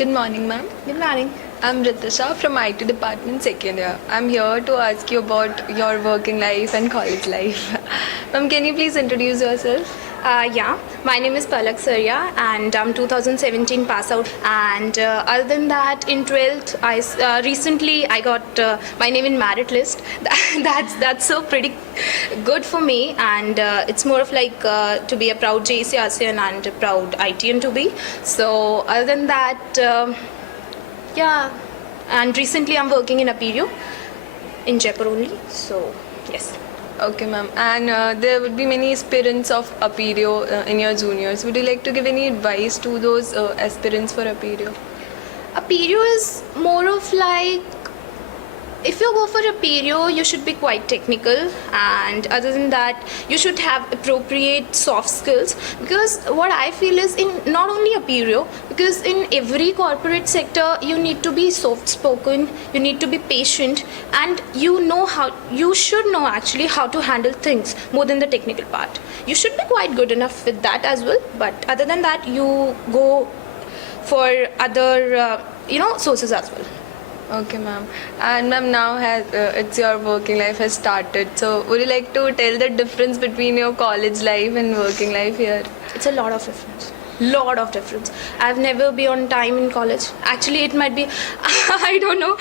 Good morning, ma'am. Good morning. I'm Ritisha from IT department second year. I'm here to ask you about your working life and college life. Ma'am, can you please introduce yourself? Yeah, my name is Palak Surya and I'm 2017 pass out. And other than that, in 12th, recently I got my name in merit list. That's so pretty good for me, and it's more of like to be a proud JC ASEAN and a proud ITN to be. So other than that, yeah, and recently I'm working in Aperio in Jaipur only. So yes. Okay, ma'am. And there would be many aspirants of Aperio in your juniors. Would you like to give any advice to those aspirants for Aperio? Aperio is more of like, if you go for Aperio, you should be quite technical, and other than that, you should have appropriate soft skills. Because what I feel is, in not only Aperio, because in every corporate sector, you need to be soft spoken, you need to be patient, and you should know actually how to handle things more than the technical part. You should be quite good enough with that as well, but other than that, you go for other sources as well. Okay, ma'am. And ma'am, now it's your working life has started. So would you like to tell the difference between your college life and working life here? It's a lot of difference. Lot of difference. I've never been on time in college. Actually, it might be, I don't know,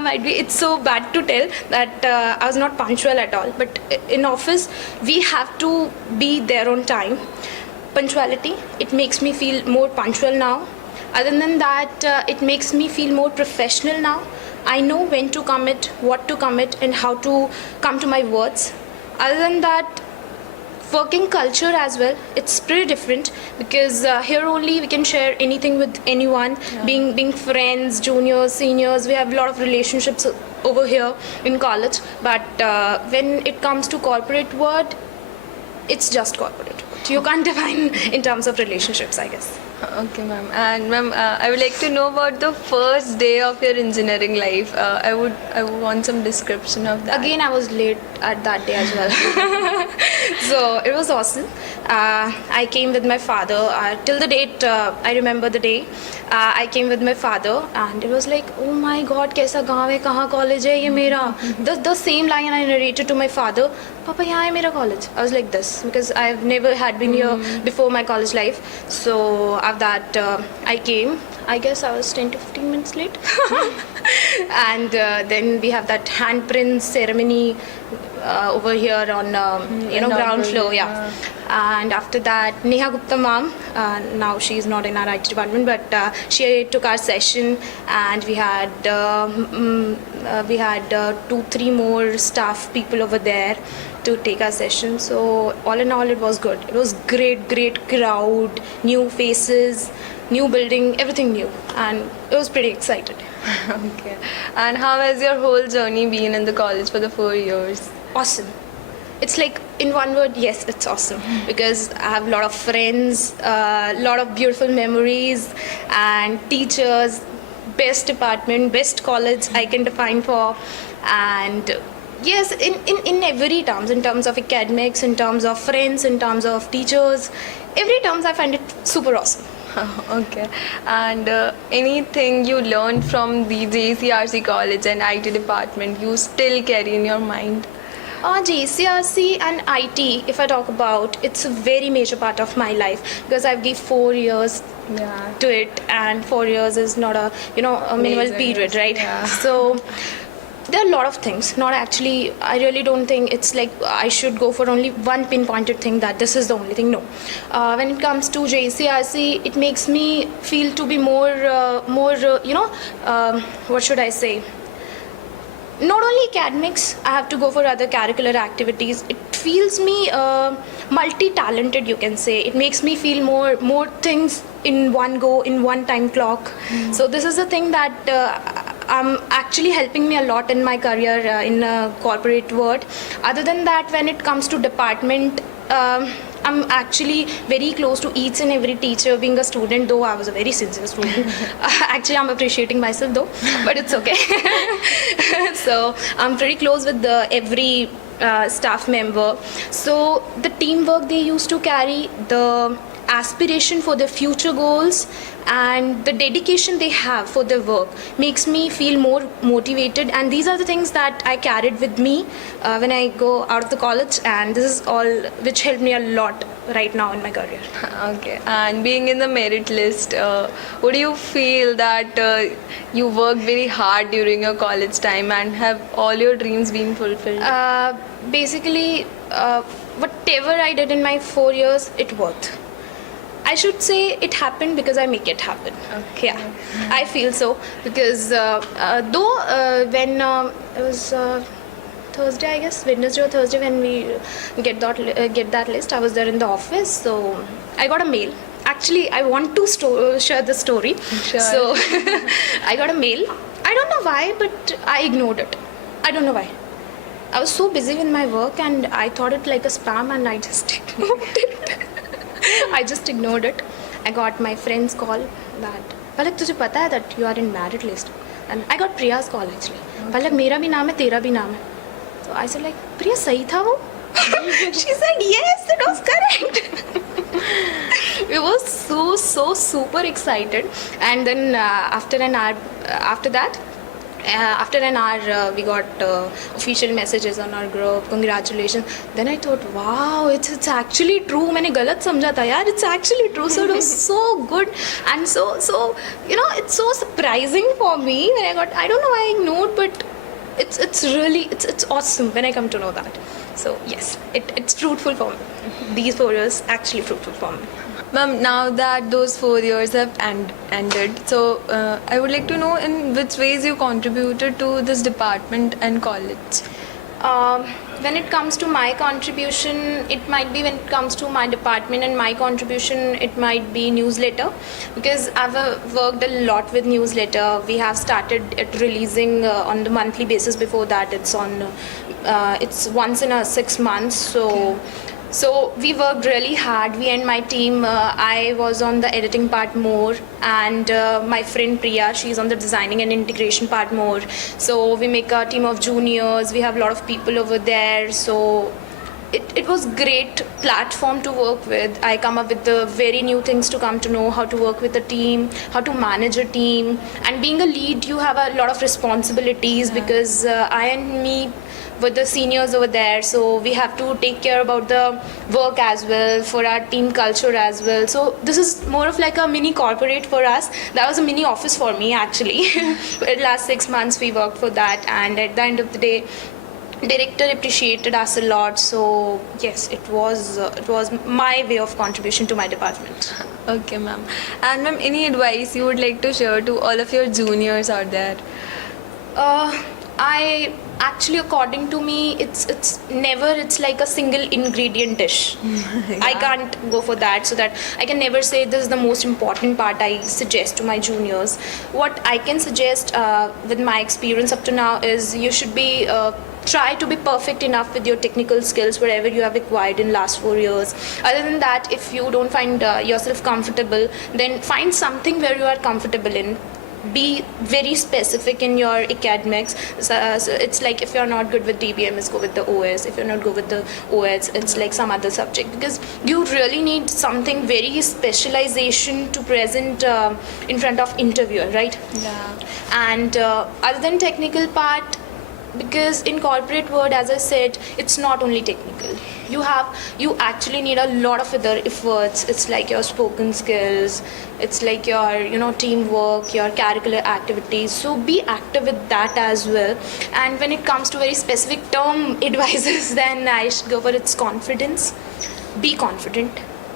might be, it's so bad to tell that I was not punctual at all. But in office, we have to be there on time. Punctuality, it makes me feel more punctual now. Other than that, it makes me feel more professional now. I know when to commit, what to commit, and how to come to my words. Other than that, working culture as well, it's pretty different, because here only we can share anything with anyone. Yeah. Being friends, juniors, seniors, we have a lot of relationships over here in college. But when it comes to corporate world, it's just corporate. You can't define in terms of relationships, I guess. Okay, ma'am. And ma'am, I would like to know about the first day of your engineering life. I would want some description of that. Again, I was late at that day as well. So it was awesome. I came with my father. Till the date, I remember the day. I came with my father, and it was like, oh my God, kaisa gaon hai, kahan college hai ye mera. The same line I narrated to my father. Papa, yahan hai mera college. I was like this, because I've never had been here before my college life. So after that, I came. I guess I was 10 to 15 minutes late. And then we have that handprint ceremony over here on ground floor. Yeah. And after that, Neha Gupta ma'am, now she is not in our IT department, but she took our session, and we had 2-3 more staff people over there to take our session. So all in all, it was good. It was great crowd, new faces, new building, everything new, and it was pretty excited. Okay. And how has your whole journey been in the college for the 4 years? Awesome. It's like, in one word, yes, it's awesome, because I have a lot of friends, a lot of beautiful memories, and teachers, best department, best college I can define for. And yes, in every terms, in terms of academics, in terms of friends, in terms of teachers, every terms I find it super awesome. Okay. And anything you learned from the JCRC college and IT department you still carry in your mind? JCRC and IT, if I talk about, it's a very major part of my life, because I've given 4 years to it, and 4 years is not a minimal period, right? Yeah. So there are a lot of things. Not actually, I really don't think it's like I should go for only one pinpointed thing that this is the only thing. No. When it comes to JCRC, it makes me feel to be more, what should I say? Not only academics, I have to go for other curricular activities. It feels me multi-talented, you can say. It makes me feel more things in one go, in one time clock. So this is the thing that actually helping me a lot in my career in corporate world. Other than that, when it comes to department, I'm actually very close to each and every teacher. Being a student, though I was a very sincere student. Actually, I'm appreciating myself though, but it's okay. So I'm pretty close with every staff member. So the teamwork they used to carry, the aspiration for their future goals, and the dedication they have for their work makes me feel more motivated. And these are the things that I carried with me when I go out of the college, and this is all which helped me a lot right now in my career. Okay, and being in the merit list, would you feel that you worked very hard during your college time and have all your dreams been fulfilled? Basically, whatever I did in my 4 years, it worked. I should say it happened because I make it happen. Okay. Yeah, I feel so because though when it was Thursday, I guess Wednesday or Thursday, when we get that list, I was there in the office. So I got a mail. Actually, I want to share the story. Sure. So I got a mail. I don't know why, but I ignored it. I don't know why. I was so busy with my work and I thought it like a spam, and I just ignored it. I just ignored it. I got my friend's call that Palak, तुझे पता है that you are in merit list, and I got Priya's call actually. Palak, मेरा भी नाम है, तेरा भी नाम है. So I said like, Priya, सही था वो? She said yes, it was correct. We were so super excited, and then after an hour, after an hour, we got official messages on our group, congratulations. Then I thought, wow, it's actually true. मैंने गलत समझा था यार, it's actually true. So it was so good, and so it's so surprising for me when I got. I don't know why I ignored, but it's really awesome when I come to know that. So yes, it's fruitful for me. These 4 years actually fruitful for me. Ma'am, now that those 4 years have ended, so I would like to know in which ways you contributed to this department and college. When it comes to my contribution, it might be when it comes to my department and my contribution, it might be newsletter, because I've worked a lot with newsletter. We have started it releasing on the monthly basis. Before that, it's once in a 6 months. So we worked really hard. We and my team, I was on the editing part more, and my friend Priya, she's on the designing and integration part more. So we make a team of juniors. We have a lot of people over there. So it was great platform to work with. I come up with the very new things to come to know how to work with a team, how to manage a team. And being a lead, you have a lot of responsibilities, because I and me with the seniors over there, so we have to take care about the work as well, for our team culture as well. So this is more of like a mini corporate for us. That was a mini office for me actually. For the last 6 months we worked for that, and at the end of the day, director appreciated us a lot. So yes, it was my way of contribution to my department. Okay, ma'am. And ma'am, any advice you would like to share to all of your juniors out there? I actually, according to me, it's like a single ingredient dish. Yeah. I can't go for that, so that I can never say this is the most important part I suggest to my juniors. What I can suggest with my experience up to now is you should be try to be perfect enough with your technical skills wherever you have acquired in last 4 years. Other than that, if you don't find yourself comfortable, then find something where you are comfortable in. Be very specific in your academics. So it's like, if you're not good with DBMS, go with the OS. If you're not good with the OS, it's like some other subject, because you really need something very specialization to present in front of interviewer, right? Yeah. And other than technical part, because in corporate world, as I said, it's not only technical. You actually need a lot of other efforts. It's like your spoken skills, it's like your teamwork, your curricular activities. So be active with that as well. And when it comes to very specific term advices, then I should go for its confidence. Be confident,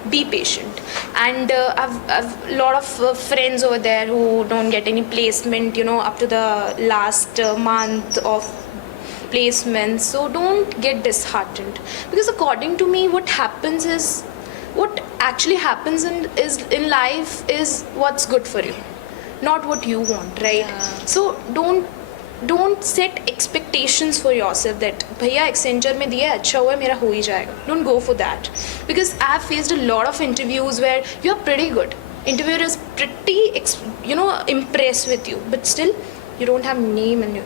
be patient. And I've a lot of friends over there who don't get any placement, up to the last month of placements. So don't get disheartened, because according to me, what actually happens in life is what's good for you, not what you want, right? Yeah. So don't set expectations for yourself that भैया Accenture में दिया अच्छा हुआ है मेरा हो ही जाएगा. Don't go for that. because I've faced a lot of interviews where you're pretty good. Interviewer is pretty, impressed with you, but still you don't have name in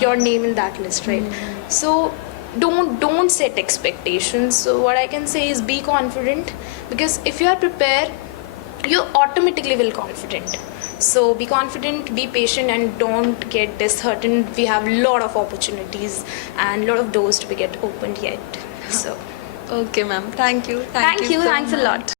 your name in that list, right? So don't set expectations. So what I can say is be confident, because if you are prepared, you automatically will confident. So be confident, be patient, and don't get disheartened. We have a lot of opportunities and a lot of doors to be get opened yet. So Okay, ma'am. Thank you. thank you. so Thanks a much. lot.